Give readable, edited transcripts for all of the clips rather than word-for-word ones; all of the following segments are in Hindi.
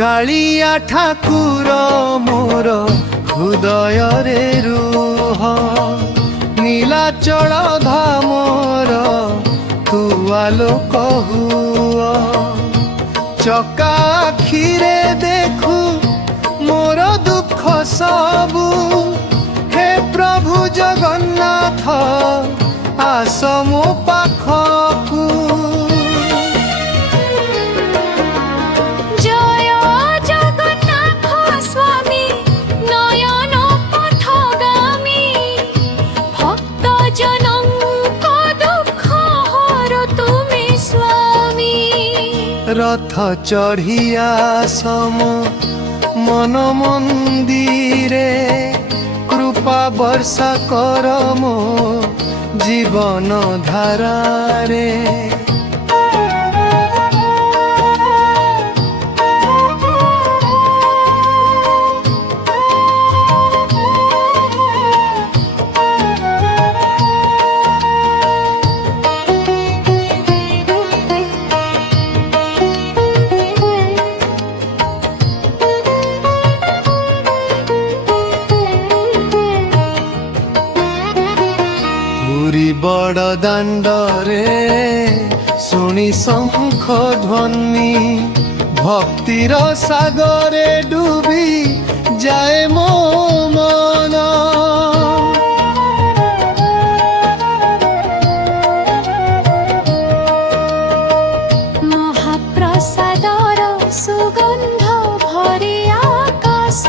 कालिया ठाकुर मोर हृदय रे रुह नीलाचल धामर तू आलोक हुआ चका आखिरे देखू मोर दुख सबू हे प्रभु जगन्नाथ आस मो पाखकू रथ चढ़िया सम मन मंदिरे कृपा वर्षा करम जीवन धारा रे पुरी बड़ दाण्डरे शुणी शंख ध्वनि भक्तिर सागरे डूबी जाए मो मन महाप्रसादर सुगंध भरी आकाश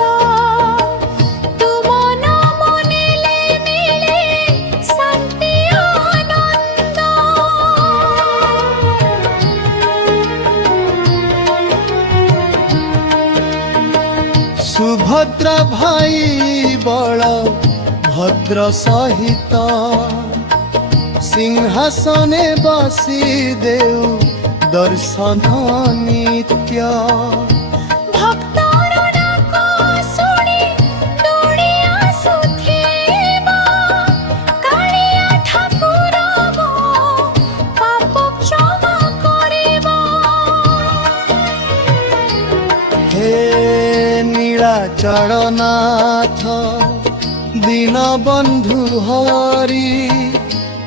सुभद्रा भाई बल भद्र सहित सिंहासने बसी देव दर्शन नित्य चरणनाथ दीन बंधु हरि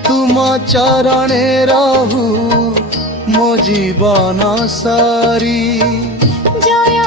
तुम चरणे रहु मो जीवन सारी जय